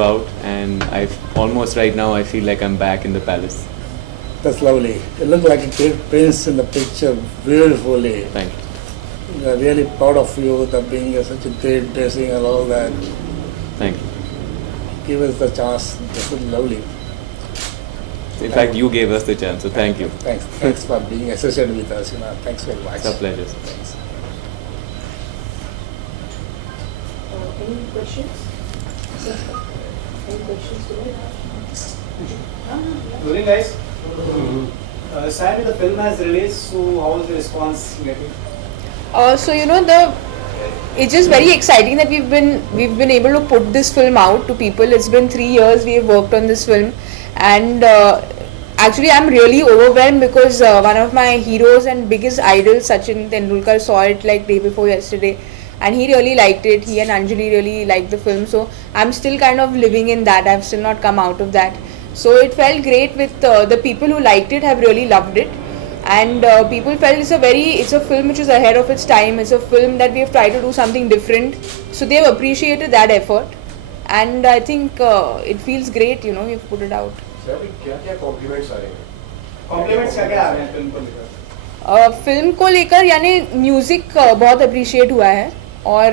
throughout, and almost right now I feel like I'm back in the palace. That's lovely. You look like a great prince in the picture, beautifully. Thank you. We are really proud of you, that being such a great dressing and all that. Thank you. Give us the chance. This is lovely. In fact, you gave us the chance, so thank you. Thanks for being associated with us. Thanks very much. It's a pleasure. Thanks. Any questions? Any questions today? Good evening, guys. Sam, the film has released, so how is the response getting? So it's just very exciting that we've been able to put this film out to people. It's been 3 years we have worked on this film, and actually I'm really overwhelmed because one of my heroes and biggest idols, Sachin Tendulkar, saw it like day before yesterday, and he really liked it. He and Anjali really liked the film, so I'm still kind of living in that. I've still not come out of that. So it felt great with the people who liked it have really loved it, and people felt it's a film which is ahead of its time. It's a film that we have tried to do something different, so they've appreciated that effort, and I think it feels great. We've put it out. Sir अभी क्या compliments आ रहे हैं? Compliments क्या आ रहे हैं film को लेकर? Film को लेकर यानी म्यूजिक बहुत अप्रिशिएट हुआ है, और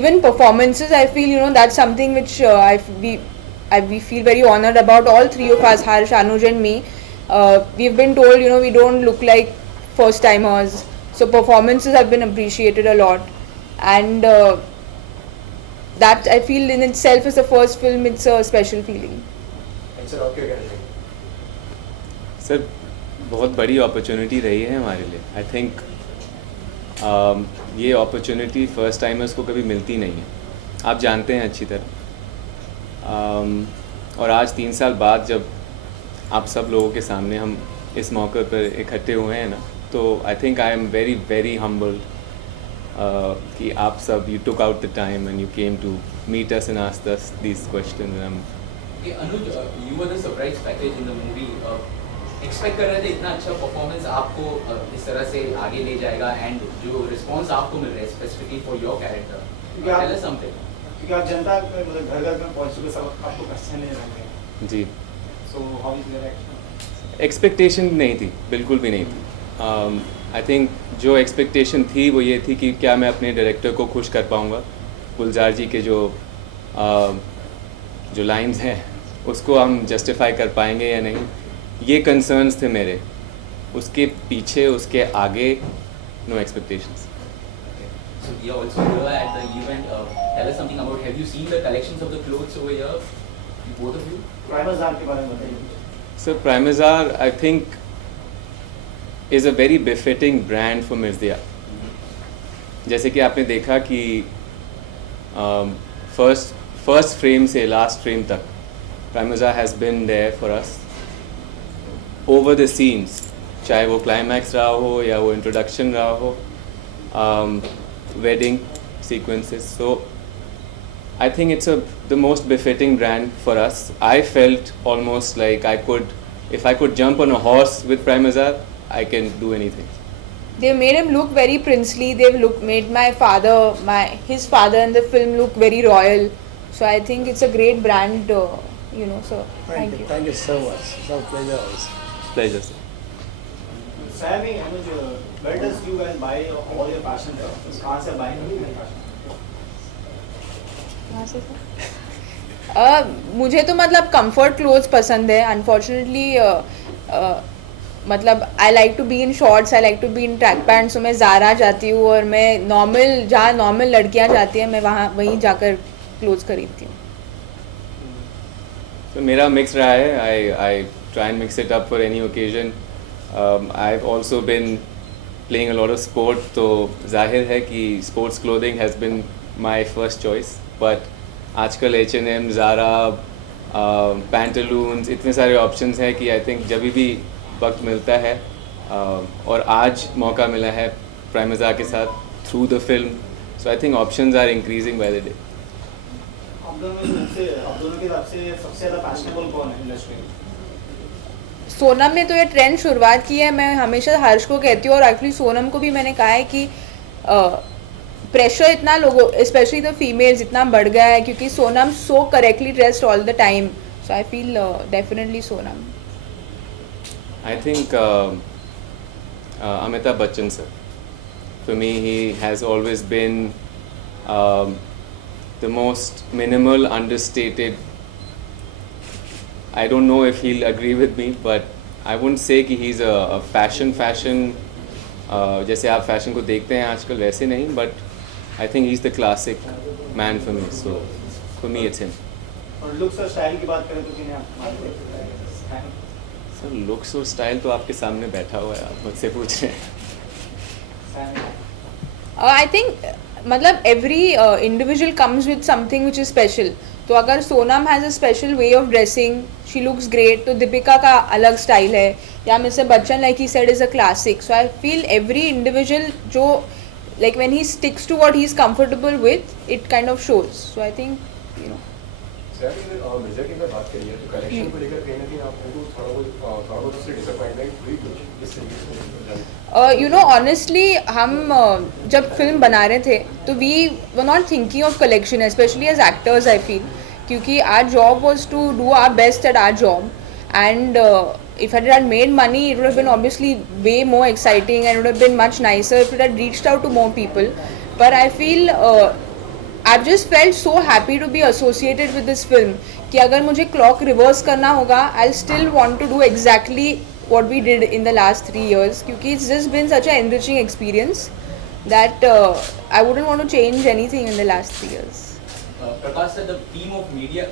even performances I feel that's something which we feel very honored about. All three of us, Harsh, Anuj and me, we've been told we don't look like first timers, so performances have been appreciated a lot, and that I feel in itself is the first film. It's a special feeling. Sir आप क्या कहना चाहेंगे? Sir बहुत बड़ी opportunity रही है हमारे लिए. आई थिंक ये अपॉर्चुनिटी फर्स्ट टाइमर्स को कभी मिलती नहीं है, आप जानते हैं अच्छी तरह. और आज 3 साल बाद जब आप सब लोगों के सामने हम इस मौके पर इकट्ठे हुए हैं ना, तो I think I am very very humbled कि आप सब you took out the time and you came to meet us and asked us these questions. Anuj, you were the surprise package in the movie. Expect कर रहे थे इतना अच्छा performance आपको इस तरह से आगे ले जाएगा, एंड जो रिस्पांस आपको मिल रहा है specifically for your character, tell us something. क्योंकि आप जनता मतलब घर घर में पहुंच चुके, सब आपको क्वेश्चन नहीं रहेंगे. जी, so how is your reaction? Expectation नहीं थी, बिल्कुल भी नहीं थी. आई थिंक जो एक्सपेक्टेशन थी वो ये थी कि क्या मैं अपने डायरेक्टर को खुश कर पाऊँगा. गुलजार जी के जो लाइंस हैं उसको हम जस्टिफाई कर पाएंगे या नहीं, ये कंसर्न्स थे मेरे. उसके पीछे, उसके आगे, no expectations. So we are also here at the event. Tell us something about, have you seen the collections of the clothes over here, both of you? Primezar के बारे में बताइए. Sir Primezar I think is a very befitting brand for Mirzya. जैसे कि आपने देखा कि first frame से लास्ट फ्रेम तक Primezar has been there for us over the scenes, चाहे वो क्लाइमैक्स रहा हो या वो इंट्रोडक्शन रहा हो, wedding sequences. So I think it's the most befitting brand for us. I felt almost like if I could jump on a horse with Primazar, I can do anything. They made him look very princely. Made his father in the film look very royal. So I think it's a great brand, so thank you. Thank you so much. It's our pleasure. Pleasure, sir. Sam, Anuj, where does you guys buy all your fashion? कहाँ से buy मुझे तो मतलब comfort clothes पसंद है. Unfortunately मतलब I like to be in shorts, I like to be in track pants. तो मैं ज़ारा जाती हूँ, और मैं जहाँ नॉर्मल लड़कियाँ जाती हैं, मैं वहीं जाकर क्लोथ्स खरीदती हूँ. तो मेरा मिक्स रहा है. I try and mix it up for any occasion. I've also been playing a lot of sport, तो जाहिर है कि sports clothing has been my first choice. But आजकल H&M, Zara, Pantaloons, इतने सारे options हैं कि I think जब भी वक्त मिलता है, और आज मौका मिला है Primazar के साथ through the film, so I think options are increasing by the day. आप दोनों की तरफ से सबसे ज़्यादा फैशनेबल कौन है इंडस्ट्री में? सोनम ने तो ये ट्रेंड शुरुआत की है. मैं हमेशा हर्ष को कहती हूँ, और एक्चुअली सोनम को भी मैंने कहा है कि प्रेशर इतना लोगों स्पेशली द फीमेल्स इतना बढ़ गया है क्योंकि Sonam so correctly dressed all the time, so I feel definitely Sonam. I think Amitabh Bachchan sir. For me, he has always been the most minimal, understated. I don't know if he'll agree with me, but I wouldn't say कि he's a fashion. जैसे आप fashion को देखते हैं आजकल वैसे नहीं, but I think he's the classic man for me. So for me, it's him. और लुक्स और स्टाइल की बात करें तो किन्हें आप मानते हैं? सर लुक्स और स्टाइल तो आपके सामने बैठा हुआ है, आप मुझसे पूछ रहे हैं. सैमी. आई थिंक मतलब every individual comes with something which is special. तो अगर Sonam has a special way of dressing, she looks great, तो दीपिका का अलग स्टाइल है, या mister Bachchan like he said is a classic. So I feel every individual जो like when he sticks to what he is comfortable with, it kind of shows. So I think you know. Sir Mirza की अगर बात करिए तो collection को लेकर कहीं ना कहीं आपको थोड़ा बहुत उससे डिसअपॉइंटमेंट हुई कुछ इस तरीके से? यू नो ऑनेस्टली हम जब फिल्म बना रहे थे तो we were not thinking of collection, specially as actors I feel, क्योंकि our job was to do our best at our job. And if it had made money, it would have been obviously way more exciting and it would have been much nicer if it had reached out to more people. But I feel I've just felt so happy to be associated with this film कि अगर मुझे clock reverse करना होगा, I'll still want to do exactly what we did in the last 3 years, क्योंकि it's just been such an enriching experience that I wouldn't want to change anything in the last 3 years. Prakash sir, the team of media,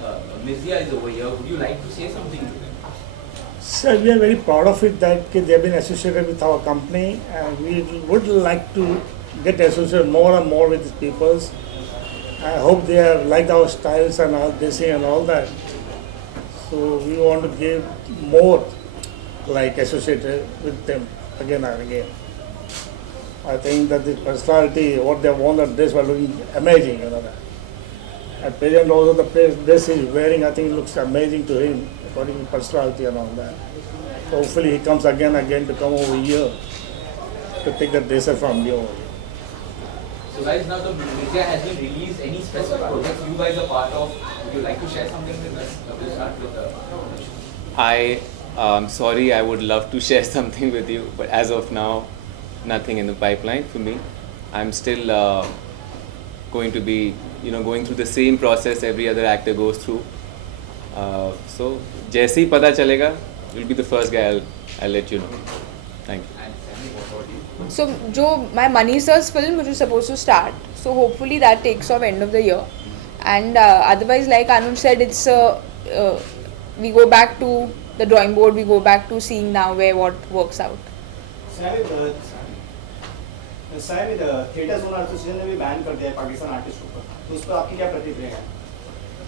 Mirzia is over here. Would you like to say something to them? So we are very proud of it that they have been associated with our company, and we would like to get associated more and more with these people. I hope they are like our styles and our dressing and all that. So we want to give more like associated with them again and again. I think that the personality, what they want, the dress were looking amazing, you know that. At present also the dress he's wearing, I think it looks amazing to him according to personality and all that. So hopefully he comes again to come over here to take the dresser from you. So guys, now the Mirzia has been released. Any specific projects you guys are part of? Would you like to share something with us? We'll start with I'm sorry, I would love to share something with you, but as of now, nothing in the pipeline for me. I'm still going to be, going through the same process every other actor goes through. So, जैसे ही पता चलेगा, you'll be the first guy I'll let you know. Thank you. And Sammy, what about you? So जो my Money Sir's film which is supposed to start, so hopefully that takes off end of the year. And otherwise, like Anuj said, it's we go back to the drawing board, we go back to seeing now where what works out. सैमी the theatres owner association ने भी ban कर दिया है Pakistan artist को, तो उस पर आपकी क्या प्रतिक्रिया है?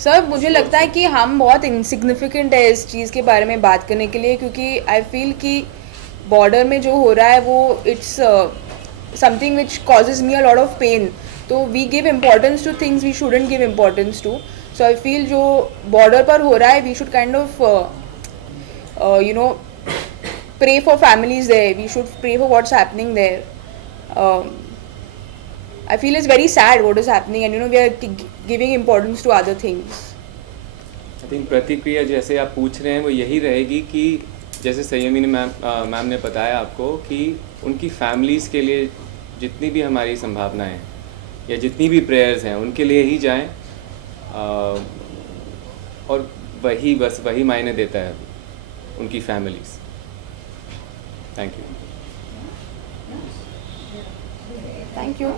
सर मुझे लगता है कि हम बहुत इनसिग्निफिकेंट है इस चीज़ के बारे में बात करने के लिए, क्योंकि आई फील कि बॉर्डर में जो हो रहा है वो it's something which causes me a lot of pain. तो we give importance to things we shouldn't give importance to. So I feel जो बॉर्डर पर हो रहा है we should kind of pray for families there, we should pray for what's happening there. I feel it's very sad what is happening, and we are giving importance to other things. I think प्रतिक्रिया जैसे आप पूछ रहे हैं वो यही रहेगी कि जैसे संयमी मैम ने बताया आपको कि उनकी फैमिलीज़ के लिए जितनी भी हमारी संभावनाएं हैं या जितनी भी प्रेयर्स हैं उनके लिए ही जाएं, और वही मायने देता है उनकी families. Thank you. Thank you.